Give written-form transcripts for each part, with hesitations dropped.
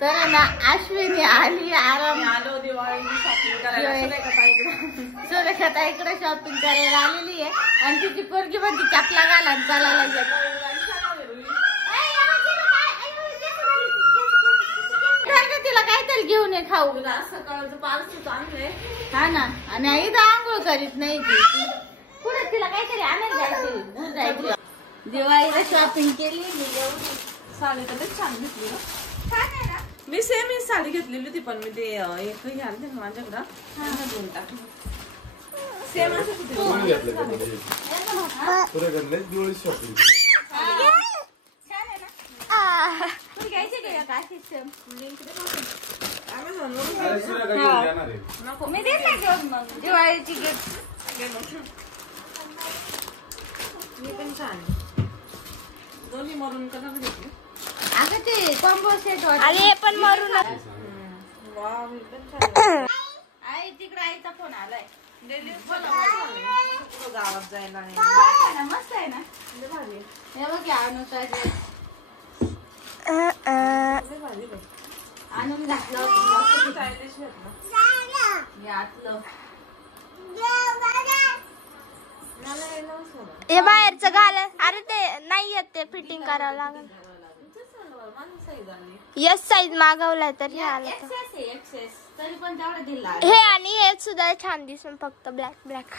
तर ना अश्विनी आली आराम आलो दिवाळी शॉपिंग करायला सुरेखा इकडे शॉपिंग करायला आलेली आहे आणि तिची पोरगी पण ती चपला घाला चालायला तिला काहीतरी घेऊन ये खाऊ सकाळचं पार्सल आणलंय. हा ना आणि इथं आंघोळ करीत नाही ती पुढे तिला काहीतरी आणायला जायचं दिवाळीला शॉपिंग केली साडी तर छान घेतली ना. छान आहे ना. मी सेम ही साडी घेतलेली होती पण मी ते एकही आणते ना माझ्याकडं दोन टाकली सेम मी देत नाही घेऊन मग दिवाळीची गिफ्ट मी पण छान दोन्ही मरून कलर घेतले. अगं ते कॉम्बो सेट अरे पण मारू ना वा मी पण छान आई तिकडे आईचा फोन आलाय गावात जायला नाही मस्त आहे ना हे बघ अनुसार आणून घातलं स्टायलिश घेतलं घातलं हे बाहेरचं घाल. अरे ते नाही येत ते फिटिंग करावं लागेल. यस साईज मागवलाय तर हे आलं एक्सेस तरी पण तेवढं दिला हे आणि हे सुद्धा छान दिसून फक्त ब्लॅक ब्लॅक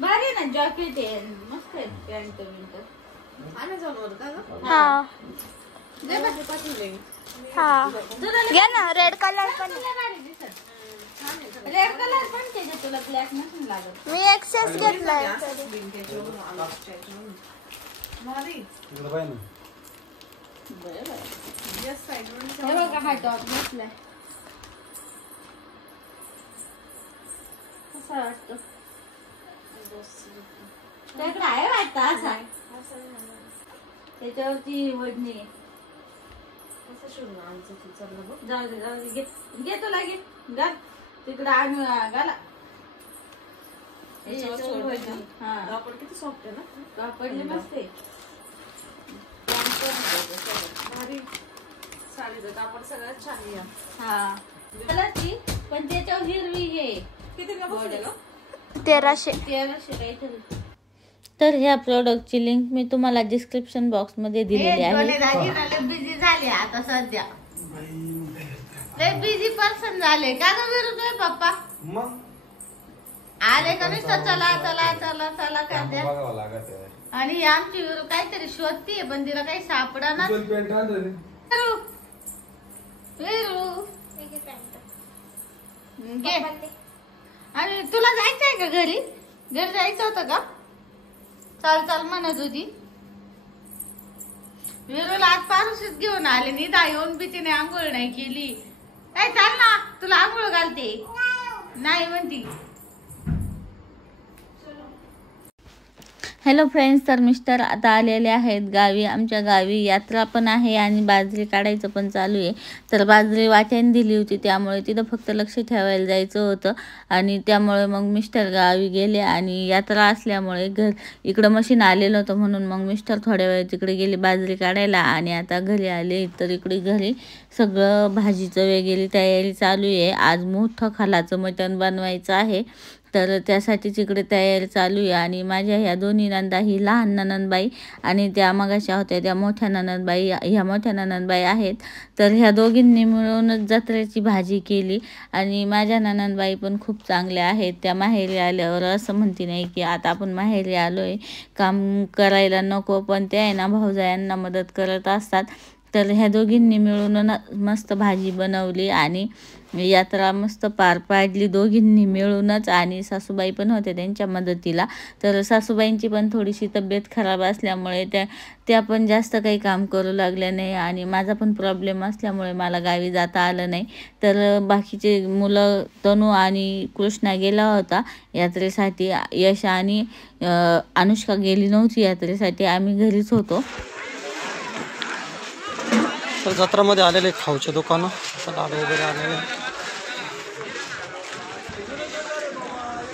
भारी ना जॉकेट आहे मस्त आहे पॅन्ट बिंट हा हा घ्या ना रेड कलर पण रेड कलर पण त्याचे तुला ब्लॅक नसून लागत. मी एक्सेस घेतलाय हे बघा हा टॉप घेतलाय कसा वाटतो त्याकडे आहे वाटतं असा त्याच्यावरती वडणी जाऊ दे घे तुला घे घाल तिकडे आणू घाला कापड किती सॉफ्ट आहे ना. कापडले मस्त आहे भारी साडीचं कापड सगळ्यात छान आहे. हा कलरची पण त्याच्यावर हिरवी हे किती बसलेलं 1300 काहीतरी. तर ह्या प्रोडक्टची लिंक मी तुम्हाला डिस्क्रिप्शन बॉक्स मध्ये दिलेली आहे. बिझी झाले आता सध्या लय बिझी पर्सन झाले का ग पप्पा आले का नाही चला चला चला चला करते आणि आमची काहीतरी शोधतीये पण तिला काही सापडा ना. आणि तुला जायचंय का घरी जायचं होतं का चाल चाल म्हणत होती. विरूला आज पारुशीच घेऊन आले निदा येऊन बी तिने आंघोळ नाही केली. काय चाल ना तुला आंघोळ घालते नाही म्हणती. हॅलो फ्रेंड्स, तर मिस्टर आता आलेले आहेत गावी. आमच्या गावी यात्रा पण आहे आणि बाजरी काढायचं पण चालू आहे. तर बाजरी वाट्याने दिली होती त्यामुळे तिथं फक्त लक्ष ठेवायला जायचं होतं आणि त्यामुळे मग मिस्टर गावी गेले आणि यात्रा असल्यामुळे इकडं मशीन आलेलं होतं म्हणून मग मिस्टर थोड्या वेळ तिकडे गेले बाजरी काढायला आणि आता घरी आले. तर इकडे घरी सगळं भाजीचं वगैरे तयारी चालू आहे. आज मोठं खालाचं मटण बनवायचं आहे तर त्यासाठीच इकडे तयारी चालू आहे. आणि माझ्या ह्या दोन्ही नंदा ही लहान ननंदबाई आणि त्या मगाशा होत्या त्या मोठ्या ननंदबाई ह्या मोठ्या ननंदबाई आहेत. तर ह्या दोघींनी मिळूनच जत्रेची भाजी केली आणि माझ्या ननंदबाई पण खूप चांगल्या आहेत. त्या माहेरी आल्यावर असं म्हणते नाही की आता आपण माहेरी आलोय काम करायला नको, पण त्या आहे ना भाऊजायांना मदत करत असतात. तर ह्या दोघींनी मिळून मस्त भाजी बनवली आणि यात्रा मस्त पार पाडली दोघींनी मिळूनच. आणि सासूबाई पण होत्या त्यांच्या मदतीला. तर सासूबाईंची पण थोडीशी तब्येत खराब असल्यामुळे त्या पण जास्त काही काम करू लागल्या नाही आणि माझा पण प्रॉब्लेम असल्यामुळे मला गावी जाता आलं नाही. तर बाकीचे मुलं तनू आणि कृष्णा गेला होता यात्रेसाठी. यश आणि अनुष्का गेली नव्हती यात्रेसाठी, आम्ही घरीच होतो. तर जत्रामध्ये आलेले खाऊचे दुकानं लाडू वगैरे आलेले,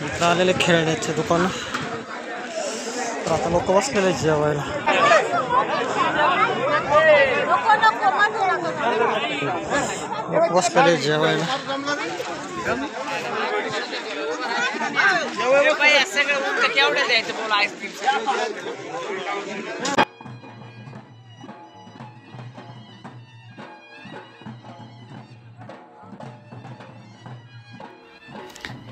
इथं आलेले खेळण्याचे दुकानं. तर आता लोक बसलेले जेवायला. बसलेले जेवायला.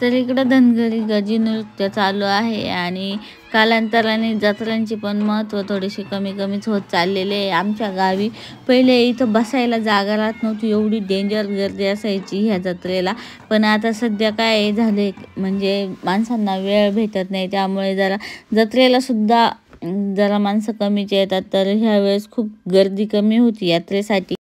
तर इकडं धनगरी गजी नृत्य चालू आहे आणि कालांतराने जत्रांची पण महत्त्व थोडीशी कमी कमीच होत चाललेले आहे. आमच्या गावी पहिले इथं बसायला जागा राहत नव्हती, एवढी डेंजर गर्दी असायची ह्या जत्रेला. पण आता सध्या काय झाले म्हणजे माणसांना वेळ भेटत नाही, त्यामुळे जरा जत्रेला सुद्धा जरा माणसं कमीच येतात. तर ह्यावेळेस खूप गर्दी कमी होती यात्रेसाठी.